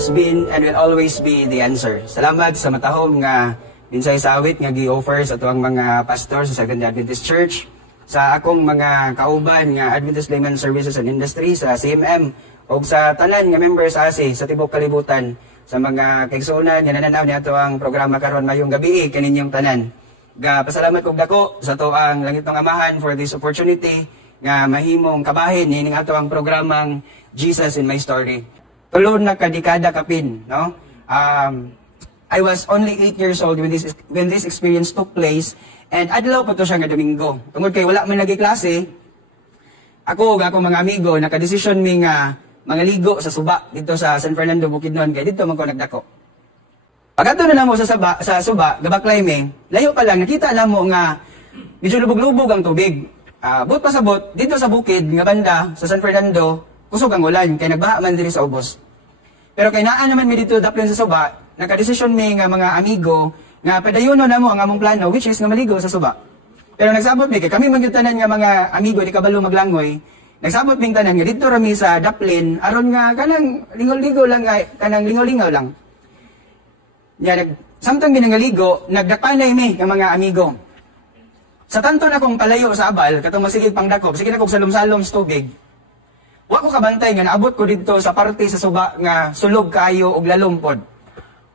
has been and will always be the answer. Salamat sa matahom nga binsay sawit nga gi-offer sa tuwang mga pastor sa Seventh-day Adventist Church, sa akong mga kauban nga Adventist Layman Services and Industry sa CMM o sa tanan nga members sa ASI sa tibok kalibutan, sa mga kaigsuonan nga nananaw niadto ang programa karon mayong gabi kaninyong tanan. Pasalamat kog dako sa tuang langitong Amahan for this opportunity nga mahimong kabahin nining ato ang programang Jesus in My Story. Tulo na kadekada kapin, no? I was only 8 years old when this experience took place, and adlaw po to siya nga Domingo. Tungod kay wala man lagi klase, ako ug akong mga amigo nakadesisyon mi nga mangaligo sa suba dito sa San Fernando, Bukidnon, kay dito man ko nagdako. Pagkato na namo sa suba, gabaklay mi, layo pa lang nakita namo nga medyo lubog-lubog ang tubig. But pasabot dito sa bukid nga banda sa San Fernando, kusog ang ulan kay nagbaha man diri sa ubos. Pero kay naa naman mi dito daplin sa suba, nakadesisyon mi nga mga amigo nga padayono namo ang among plano, which is nga maligo sa suba. Pero nagsabot mi kay kami magyutanan nga mga amigo di kabalo maglangoy. Nagsabot mi tanan nga dito rami sa daplin aron nga kanang lingol-ligo lang kanang lingaw-lingaw lang. Ya samtang ginangaligo, nagdapanay mi nga mga amigo. Sa tanto na kong palayo sa abal, katong masigig pang dakop, sige na kong salom-salom sa tubig. Wa ko kabantay nga naabot ko dito sa parte sa suba nga sulog kayo og lalumpod.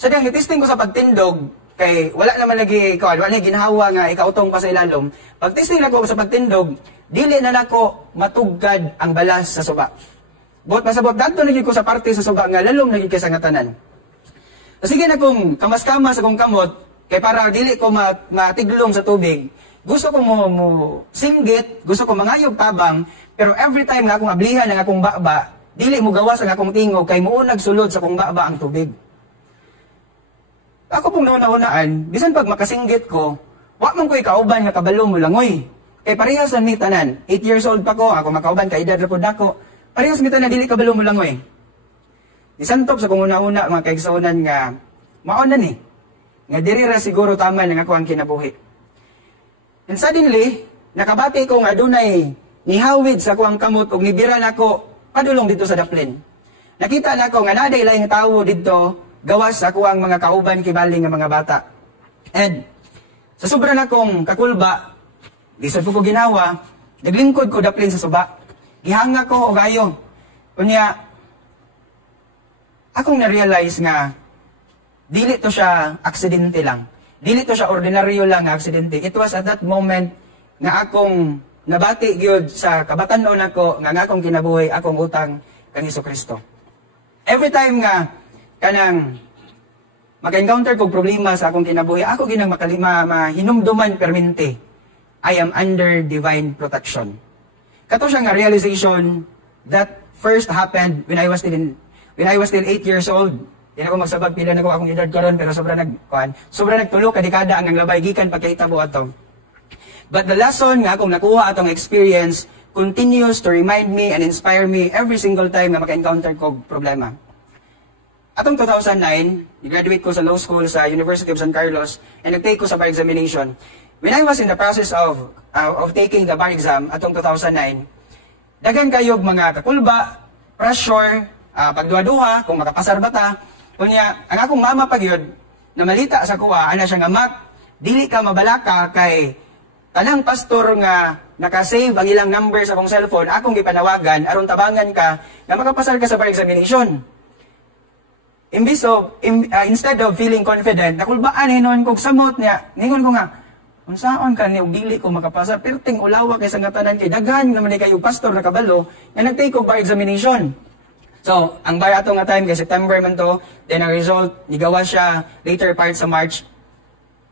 Sadyang itesting ko sa pagtindog kay wala naman lagi wala ginhawa nga ikautong pa sa ilalom. Pagtesting na ko sa pagtindog, dili na nako matugkad ang balas sa suba. Bot pasabot dadto na ko sa parte sa suba nga lalom na kay sa ngatanan. Sige na kong kamas-kamas akong kamot kay para dili ko matiglong sa tubig. Gusto ko mo singgit, gusto ko mangayog tabang, pero every time nga akong ablihan ang akong baba, dili mo gawas ang akong tingog kay muunag sulod sa akong baba ang tubig. Ako pong nauna-unaan, bisan pag makasinggit ko, wa man ko ikauban nga kabalo mo langoy. Kay parehas na mi tanan, 8 years old pa ko, ako makauban kay edad ra pud nako. Parehas mi tanan dili kabalo mo langoy. Isantop sa kung una-una mga kaigsuonan nga mao na ni. Nga diri ra siguro tama nang ako ang kinabuhi. And suddenly, nakabati ko nga dunay nihawid sa kuang kamot ug nibiran ako padulong dito sa daplin. Nakita nako nga naday laing tawo dito gawas sa kuang mga kauban kibali nga mga bata. And sa sobra nakong kakulba, bisag ko ginawa, naglingkod ko daplin sa suba. Gihanga ko og ayo. Unya akong na-realize nga dili to siya aksidente lang. Dili to siya ordinaryo lang nga aksidente. It was at that moment nga akong nabati gyud sa kabatan-on nako nga akong kinabuhi akong utang kang Hesukristo. Every time nga kanang mag-encounter kog problema sa akong kinabuhi, ako ginang mahinumduman permente. I am under divine protection. Kato siya nga realization that first happened when I was still 8 years old. Di na ko magsabag pila na ko akong edad karon pero sobra nagtulo ka dekada ang naglabay gikan pagkahitabo ato. But the lesson nga akong nakuha atong experience continues to remind me and inspire me every single time nga maka-encounter ko problema. Atong 2009, graduate ko sa law school sa University of San Carlos and nag-take ko sa bar examination. When I was in the process of taking the bar exam atong 2009, daghan kayog mga kakulba, pressure, pagduha-duha kung makapasar ba ta. Kunya, ang akong mama pagyod na malita sa kuha, ana siya nga, Mac, dili ka mabalaka kay tanang pastor nga nakasave ang ilang number sa akong cellphone, akong gipanawagan, aron tabangan ka, na makapasar ka sa bar examination. Instead of feeling confident, nakulbaan hinon kong samot niya, ningon ko nga, unsaon ka ni dili ko makapasar, pero ting ulawa kay sa ngatanan kay daghan naman kayo pastor na kabalo, nga nag-take ko bar examination. So, ang bar ato nga time kay September man to, then ang result, nigawa siya later part sa March.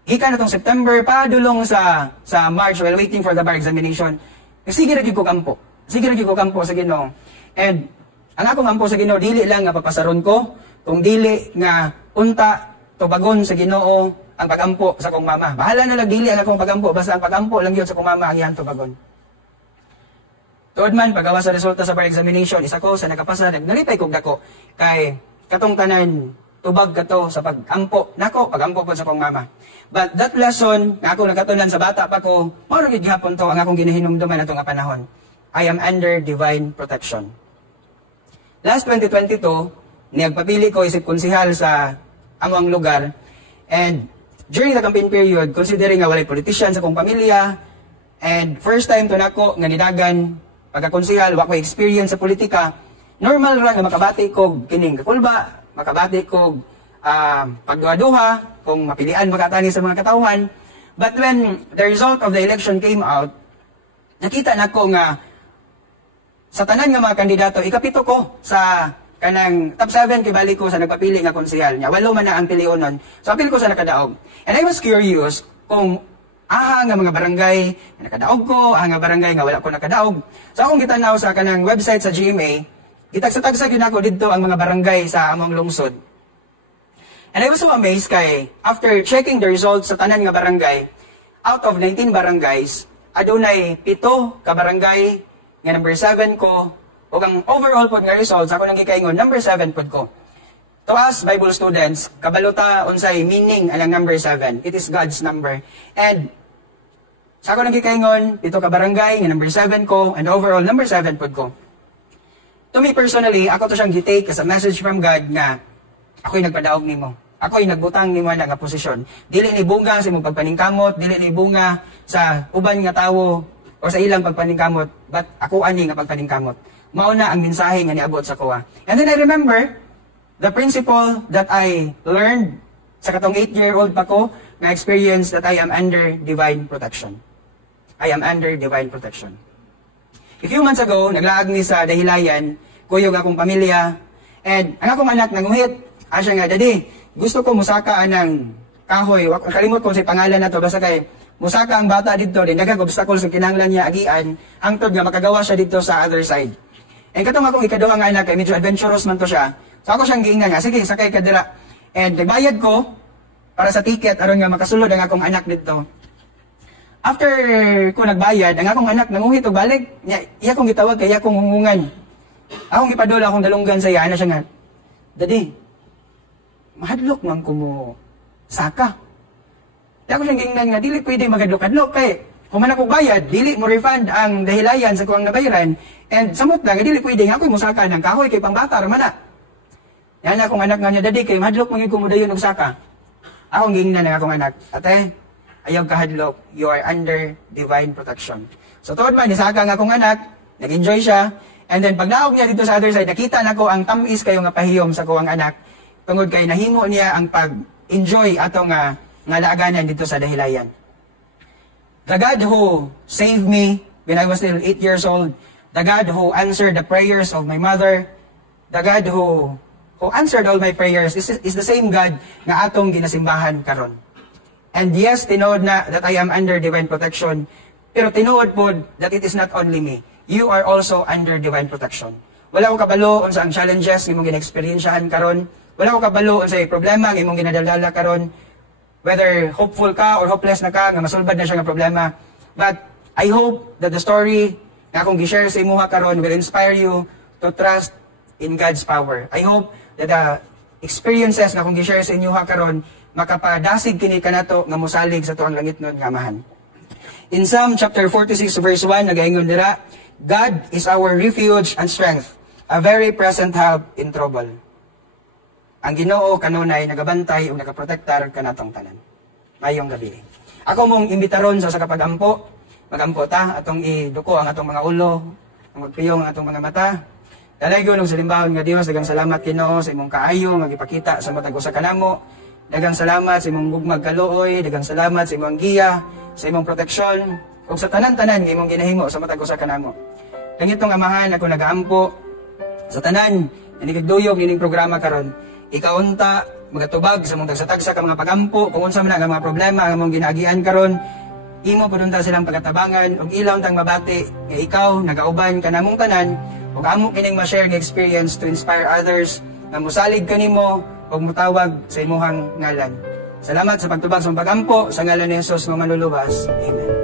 Gikan atong September, padulong sa March while waiting for the bar examination. Sige ra gyud ko kampo. Sige ra gyud ko kampo sa Ginoo. And ang akong kampo sa Ginoo dili lang nga papasaron ko, kung dili nga unta tubagon sa Ginoo ang pagampo sa akong mama. Bahala na lang dili ang akong pagampo, basta ang pagampo lang gyud sa akong mama ang iyang tubagon. Tuod man, pagawa sa resulta sa bar examination, isa ko sa nakapasa, nalipay kog dako. Kay katong tanan, tubag kato sa pagampo. Nako, pagampo po sa akong mama. But that lesson, nga ako nagkatunan sa bata pa ko, mauro gihapon to ang akong ginahinumduman atong nga panahon. I am under divine protection. Last 2022, nagpapili ko isip konsihal sa among lugar. And during the campaign period, considering nga walay politician sa kong pamilya, and first time to nako nga nidagan pagkakonsihal, wa ko experience sa politika, normal ra nga makabati ko kining kakulba, makabati ko pagduha-duha, kung mapilian makatani sa mga katawhan. But when the result of the election came out, nakita nako nga sa tanan nga mga kandidato, ikapito ko sa kanang top 7 kibali ko sa nagpapili nga konsehal niya. 8 man na ang pilionon. So apil ko sa nakadaog. And I was curious kung nga mga barangay nga nakadaog ko, nga barangay nga wala ko nakadaog. So akong gitanaw sa kanang website sa GMA, gitagsa-tagsa gyud ako didto ang mga barangay sa among lungsod. And I was so amazed kay after checking the results sa tanan nga barangay, out of 19 barangays, adunay 7 ka barangay nga number 7 ko, ug ang overall pod nga results ako nang gikaingon number 7 pod ko. To us Bible students, kabaluta unsay meaning ang number 7. It is God's number. And sa ako nang gikaingon 7 ka barangay nga number 7 ko, and overall number 7 pod ko. To me personally, ako to siyang gitake as a message from God nga ako'y nagpadaog nimo. Ako'y nagbutang nimo na nga posisyon. Dili ni bunga sa imong pagpaningkamot, dili ni bunga sa uban nga tawo o sa ilang pagpaningkamot, but ako ani nga pagpaningkamot. Mao na ang mensahe nga niabot sa kuha. And then I remember the principle that I learned sa katong 8-year-old pa ko na experience that I am under divine protection. I am under divine protection. A few months ago, naglaag ni sa Dahilayan, kuyog akong pamilya, and ang akong anak nanguhit, asya nga, Daddy, gusto ko musaka anang kahoy, kalimot ko sa pangalan na to, basta kay musaka ang bata dito, din nagag obstacles sa kinahanglan niya agian, hangtod nga makagawa siya dito sa other side. And katong akong ikaduhang anak, kay medyo adventurous man to siya, so ako siyang giingnan nga, sige, sakay ka dira. And nagbayad ko para sa ticket, aron nga makasulod ang akong anak dito. After ko nagbayad, ang akong anak nanguhit og balik, iya kong gitawag kay iya kong hungungan. Akong gipadol akong dalunggan sa iya, ana siya nga, Daddy, mahadlok man ko mo saka. Di ako siyang gingnan nga, dili pwede magadlok-adlok kay kung man akong bayad, dili mo refund ang Dahilayan sa kuwang nabayaran, and samot lang, dili pwede nga ako'y musaka ng kahoy kay pangbata, ramana. Yan akong anak nga niya, Daddy, kay mahadlok mo yung kumudayon og saka. Akong gingnan ng akong anak, Ate, ayaw kahadlok, you are under divine protection. So tuod man, nisaka nga akong anak, nag-enjoy siya, and then pag naog niya dito sa other side, nakita na ko ang tamis kayo nga pahiyom sa kuwang anak, tungod kay nahimo niya ang pag-enjoy ato nga laaganan dito sa Dahilayan. The God who saved me when I was still 8 years old, the God who answered the prayers of my mother, the God who answered all my prayers is the same God nga atong ginasimbahan karon. And yes, tinuod na that I am under divine protection, pero tinuod pod that it is not only me. You are also under divine protection. Wala ko kabalo unsa ang challenges nga imong gina-experiensyahan karon. Wala ko kabalo sa problema nga imong ginadala karon, whether hopeful ka or hopeless na ka nga masulbad na siya nga problema. But I hope that the story nga akong gi-share sa imuha karon will inspire you to trust in God's power. I hope that the experiences nga akong gi-share sa imuha karon makapadasig kini kanato nga mosalig sa tuang langitnon nga Amahan. In Psalm chapter 46 verse 1 nagaingon dira, God is our refuge and strength, a very present help in trouble. Ang Ginoo kanunay nagabantay o nagaprotektar kanatong tanan. Mayong gabi. Ako mong imbitaron sa pag-ampo. Magampo ta, atong iduko ang atong mga ulo, ang magpiyong ang atong mga mata. Dalaygo ng salimbahon nga Dios, dagang salamat Ginoo sa imong kaayo nga gipakita sa matag usa kanamo. Dagang salamat sa imong gugmag kaluoy, dagang salamat sa imong giya, sa imong proteksyon, ug sa tanan-tanan nga imong ginahimo sa matag usa kanamo. Langitong Amahan, ako nagaampo sa tanan, nanikagduyog ining programa karon. Ikaw unta magatubag sa mong tagsa-tagsa ka mga pagampo kung unsa man ang mga problema nga mong ginaagian karon, imo pudunta silang pagatabangan ug ilaw tang mabati nga ikaw nagauban kanamong tanan ug amo kining ma-share nga experience to inspire others nga mosalig kanimo ug mutawag sa imong ngalan. Salamat sa pagtubag sa pagampo sa ngalan ni Hesus nga manluluwas. Amen.